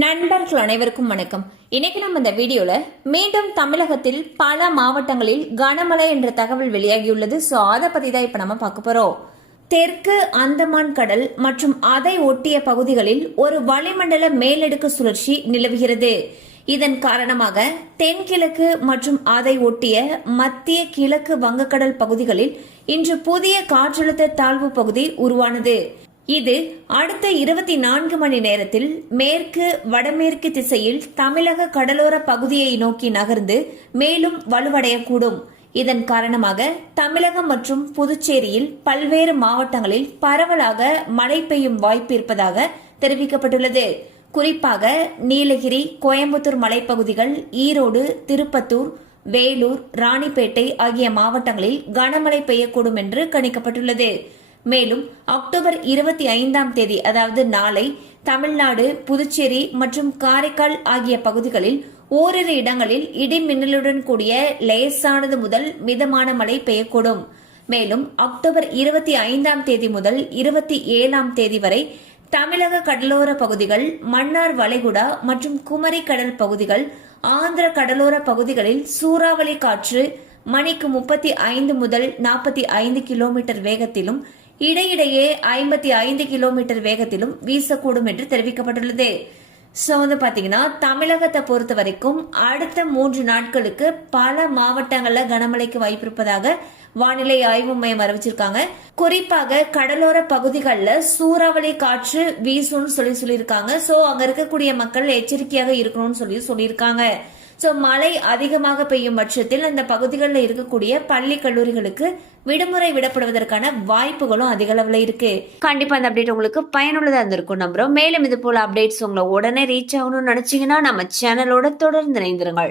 நண்பர்கள் அனைவருக்கும் வணக்கம். இன்னைக்கு நம்ம இந்த வீடியோல மீண்டும் தமிழகத்தில் பல மாவட்டங்களில் கனமழை என்ற தகவல் வெளியாகியுள்ளது. சோ அதை பத்தி தான் இப்ப நம்ம பார்க்க போறோம். தெற்கு அந்தமான் கடல் மற்றும் அதை ஒட்டிய பகுதிகளில் ஒரு வளிமண்டல மேலடுக்கு சுழற்சி நிலவுகிறது. இதன் காரணமாக தென்கிழக்கு மற்றும் அதை ஒட்டிய மத்திய கிழக்கு வங்கக்கடல் பகுதிகளில் இன்று புதிய காற்றழுத்த தாழ்வு பகுதி உருவானது. இது அடுத்த 24 மணி நேரத்தில் மேற்கு வடமேற்கு திசையில் தமிழக கடலோர பகுதியை நோக்கி நகர்ந்து மேலும் வலுவடையக்கூடும். இதன் காரணமாக தமிழகம் மற்றும் புதுச்சேரியில் பல்வேறு மாவட்டங்களில் பரவலாக மழை பெய்யும் வாய்ப்பு இருப்பதாக தெரிவிக்கப்பட்டுள்ளது. குறிப்பாக நீலகிரி, கோயம்புத்தூர் மலைப்பகுதிகள், ஈரோடு, திருப்பத்தூர், வேலூர், ராணிப்பேட்டை ஆகிய மாவட்டங்களில் கனமழை பெய்யக்கூடும் என்று கணிக்கப்பட்டுள்ளது. மேலும் அக்டோபர் 25ஆம் தேதி அதாவது நாளை தமிழ்நாடு, புதுச்சேரி மற்றும் காரைக்கால் ஆகிய பகுதிகளில் ஓரிரு இடங்களில் இடி மின்னலுடன் கூடிய லேசானது முதல் மிதமான மழை பெய்யக்கூடும். மேலும் அக்டோபர் 25ஆம் தேதி முதல் 27ஆம் தேதி வரை தமிழக கடலோர பகுதிகள், மன்னார் வளைகுடா மற்றும் குமரி கடல் பகுதிகள், ஆந்திர கடலோர பகுதிகளில் சூறாவளி காற்று மணிக்கு 35 முதல் 45 கிலோமீட்டர் வேகத்திலும் இடையிடையே 55 கிலோமீட்டர் வேகத்திலும் வீசக்கூடும் என்று தெரிவிக்கப்பட்டுள்ளது. சோ பாத்தீங்கன்னா தமிழகத்தை பொறுத்த வரைக்கும் அடுத்த 3 நாட்களுக்கு பல மாவட்டங்கள்ல கனமழைக்கு வாய்ப்பு இருப்பதாக வானிலை ஆய்வு மையம் அறிவிச்சிருக்காங்க. குறிப்பாக கடலோர பகுதிகளில் சூறாவளி காற்று வீசும்னு சொல்லியிருக்காங்க. சோ அங்க இருக்கக்கூடிய மக்கள் எச்சரிக்கையாக இருக்கணும்னு சொல்லியிருக்காங்க. சோ மழை அதிகமாக பெய்யும் பட்சத்தில் அந்த பகுதிகளில் இருக்கக்கூடிய பள்ளி கல்லூரிகளுக்கு விடுமுறை விடப்படுவதற்கான வாய்ப்புகளும் அதிக அளவுல இருக்கு. கண்டிப்பா அந்த அப்டேட் உங்களுக்கு பயனுள்ளதா இருந்திருக்கும் நம்புறோம். மேலும் இது போல அப்டேட்ஸ் உங்களை உடனே ரீச் ஆகணும்னு நினைச்சீங்கன்னா நம்ம சேனலோட தொடர்ந்து இணைந்திருங்கள்.